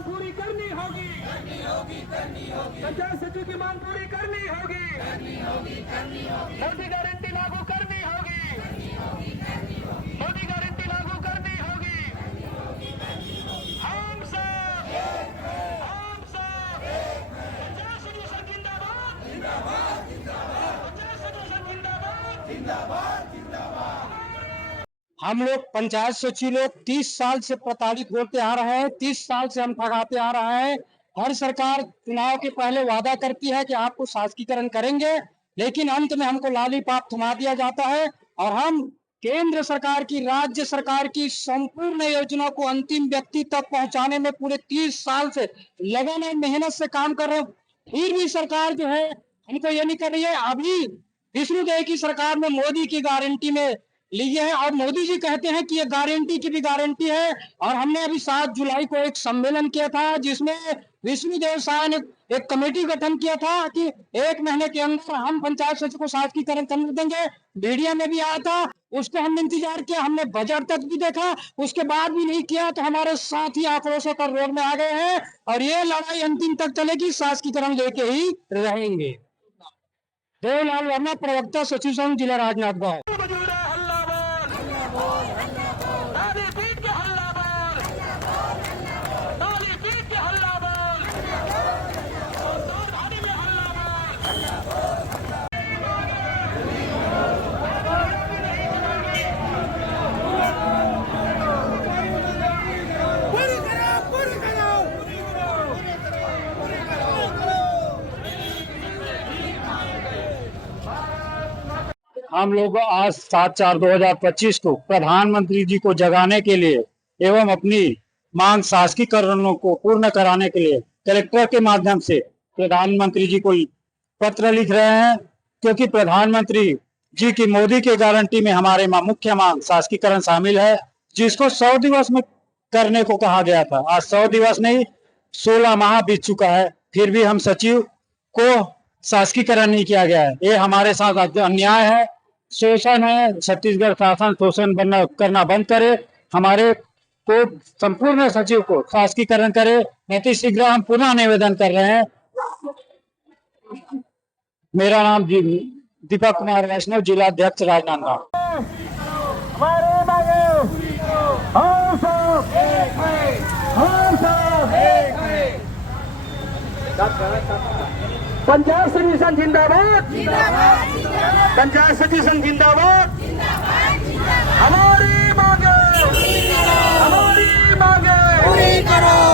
मांग पूरी करनी होगी, पंचायत सचिव की मांग पूरी करनी होगी, मोदी गारंटी लागू करनी होगी, मोदी गारंटी लागू करनी होगी। हम सब पंचायत सचिव जिंदाबाद, पंचायत सचिव जिंदाबाद। हम लोग पंचायत सचिव लोग 30 साल से प्रताड़ित होते आ रहे हैं, 30 साल से हम ठगाते आ रहे हैं। हर सरकार चुनाव के पहले वादा करती है कि आपको शासकीकरण करेंगे, लेकिन अंत में हमको लॉलीपॉप थमा दिया जाता है और हम केंद्र सरकार की, राज्य सरकार की संपूर्ण योजना को अंतिम व्यक्ति तक पहुंचाने में पूरे 30 साल से लगन और मेहनत से काम कर रहे हैं। फिर भी सरकार जो है हमको ये नहीं कर रही है। अभी विष्णुदेव की सरकार में मोदी की गारंटी में लिए है और मोदी जी कहते हैं कि ये गारंटी की भी गारंटी है। और हमने अभी 7 जुलाई को एक सम्मेलन किया था जिसमें विष्णुदेव शाह ने एक कमेटी गठन किया था कि 1 महीने के अंदर हम पंचायत सचिव को शासकीकरण करने देंगे। मीडिया में भी आया था, उसको हमने इंतजार किया, हमने बजट तक भी देखा, उसके बाद भी नहीं किया तो हमारे साथी आक्रोशों का रोग में आ गए हैं और ये लड़ाई अंतिम तक चलेगी, शासकीकरण लेके ही रहेंगे। देवलाल वर्मा, प्रवक्ता सचिव संघ, जिला राजनांदगांव। हम लोग आज 7/4/2025 को प्रधानमंत्री जी को जगाने के लिए एवं अपनी मांग शासकीकरणों को पूर्ण कराने के लिए कलेक्टर के माध्यम से प्रधानमंत्री जी को पत्र लिख रहे हैं, क्योंकि प्रधानमंत्री जी की मोदी के गारंटी में हमारे मुख्य मांग शासकीकरण शामिल है, जिसको 100 दिवस में करने को कहा गया था। आज 100 दिवस नहीं 16 माह बीत चुका है, फिर भी हम सचिव को शासकीकरण नहीं किया गया है। ये हमारे साथ अन्याय है, शोषण है। छत्तीसगढ़ शासन शोषण करना बंद करे, हमारे को संपूर्ण सचिव को शासकीकरण करे, नहीं तो शीघ्र हम पुनः निवेदन कर रहे हैं। मेरा नाम दीपक कुमार वैष्णव, जिला अध्यक्ष राजनांदगांव। पंचायत सचिव संघ जिंदाबाद, पंचायत सचिव संघ जिंदाबाद। हमारी मांगे पूरी करो।